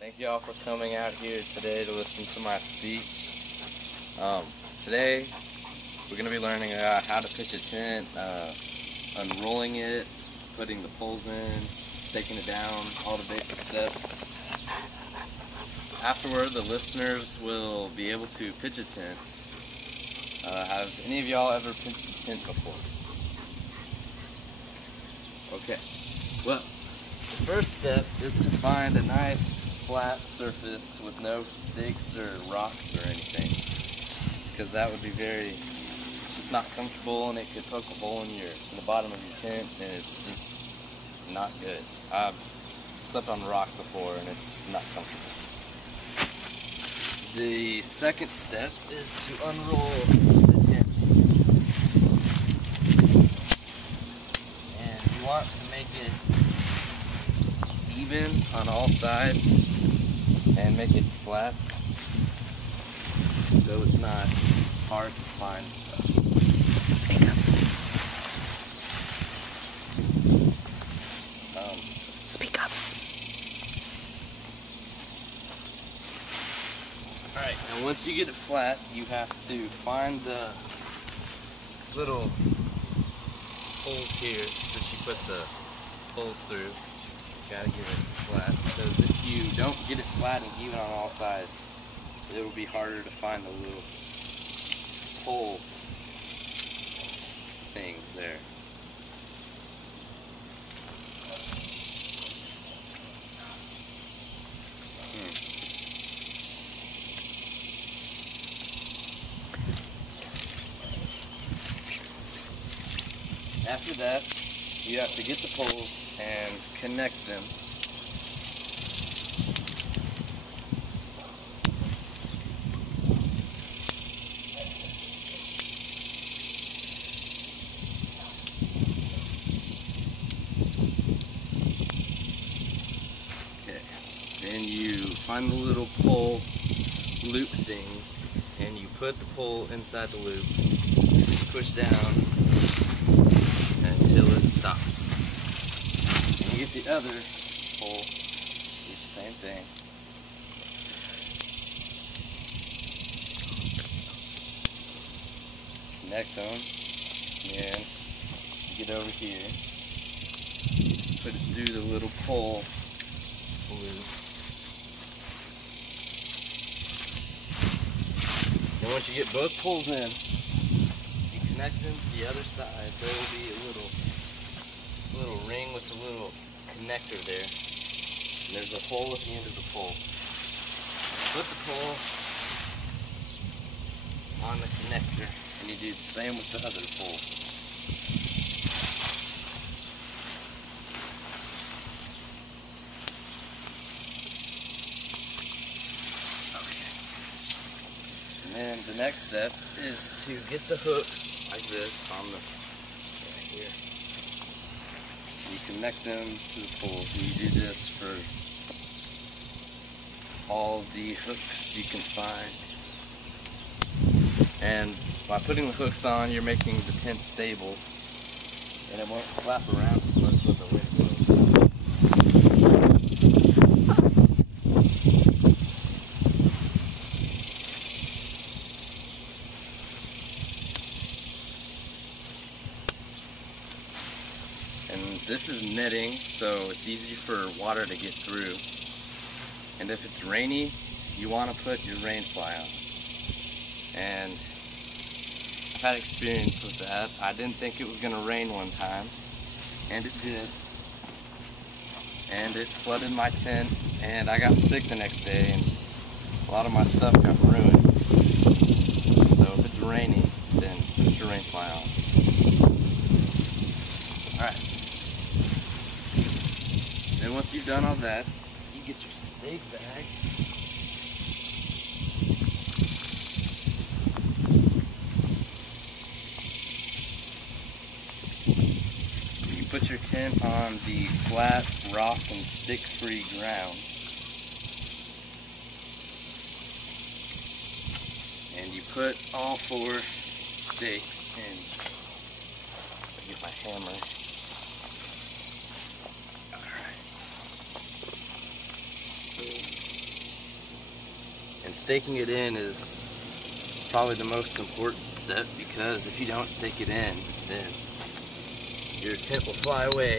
Thank you all for coming out here today to listen to my speech. Today we're going to be learning how to pitch a tent, unrolling it, putting the poles in, staking it down, all the basic steps. Afterward, the listeners will be able to pitch a tent. Have any of y'all ever pitched a tent before? Okay. Well, the first step is to find a nice flat surface with no stakes or rocks or anything, because that would be it's just not comfortable, and it could poke a hole in the bottom of your tent, and it's just not good. I've slept on rock before, and it's not comfortable. The second step is to unroll the tent, and you want to make it even on all sides and make it flat so it's not hard to find stuff. Speak up. Speak up. Alright, and once you get it flat, you have to find the little holes here that you put the poles through. Gotta get it flat, because if you don't get it flat and even on all sides, it will be harder to find the little pole things there. After that, you have to get the poles and connect them. Okay, then you find the little pole loop things, and you put the pole inside the loop, push down until it stops. And you get the other pole, do the same thing. Connect them, and get over here, put it through the little pole loop. And once you get both poles in, you connect them to the other side. There will be a little ring with a little connector there. And there's a hole at the end of the pole. Put the pole on the connector, and you do the same with the other pole. And then the next step is to get the hooks like this on right here. You connect them to the poles, and you do this for all the hooks you can find. And by putting the hooks on, you're making the tent stable, and it won't flap around as much with the wind blows. And this is netting, so it's easy for water to get through. And if it's rainy, you want to put your rain fly on. And I've had experience with that. I didn't think it was going to rain one time, and it did. And it flooded my tent, and I got sick the next day, and a lot of my stuff got ruined. So if it's raining, then put your rain fly on. Alright. Then once you've done all that, you get your stake bag. You put your tent on the flat, rock, and stick-free ground. And you put all 4 stakes in. So I get my hammer. Alright. And staking it in is probably the most important step, because if you don't stake it in, then your tent will fly away.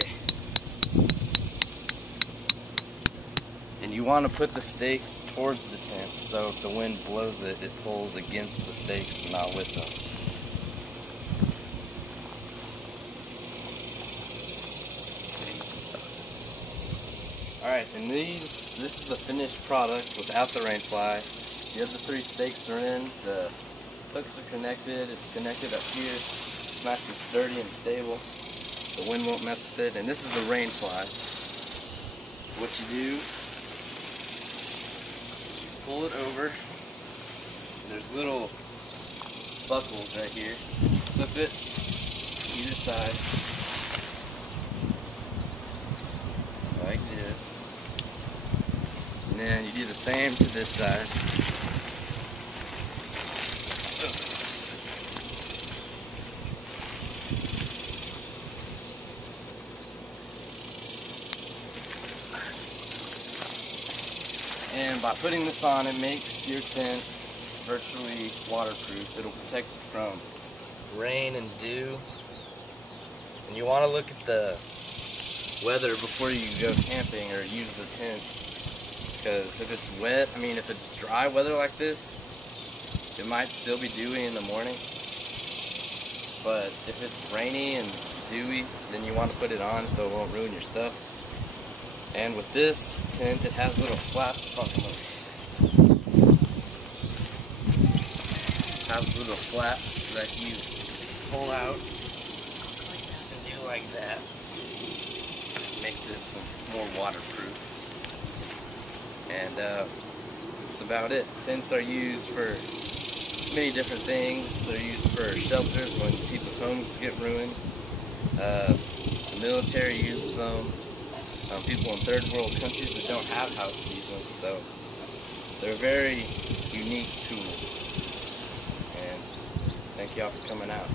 And you want to put the stakes towards the tent, so if the wind blows it, it pulls against the stakes and not with them. Alright, and this is the finished product without the rain fly. The other 3 stakes are in, the hooks are connected, it's connected up here, it's nice and sturdy and stable, the wind won't mess with it, and this is the rain fly. What you do, pull it over, there's little buckles right here, flip it either side, like this, and then you do the same to this side. And by putting this on, it makes your tent virtually waterproof. It'll protect you from rain and dew. And you want to look at the weather before you go camping or use the tent. Because if it's wet, if it's dry weather like this, it might still be dewy in the morning. But if it's rainy and dewy, then you want to put it on so it won't ruin your stuff. And with this tent, it has little flaps on it. It has little flaps that you pull out and do like that. Makes it some more waterproof. And that's about it. Tents are used for many different things. They're used for shelters when people's homes get ruined. The military uses them. People in third world countries that don't have houses use them, so they're a very unique tool. And thank y'all for coming out.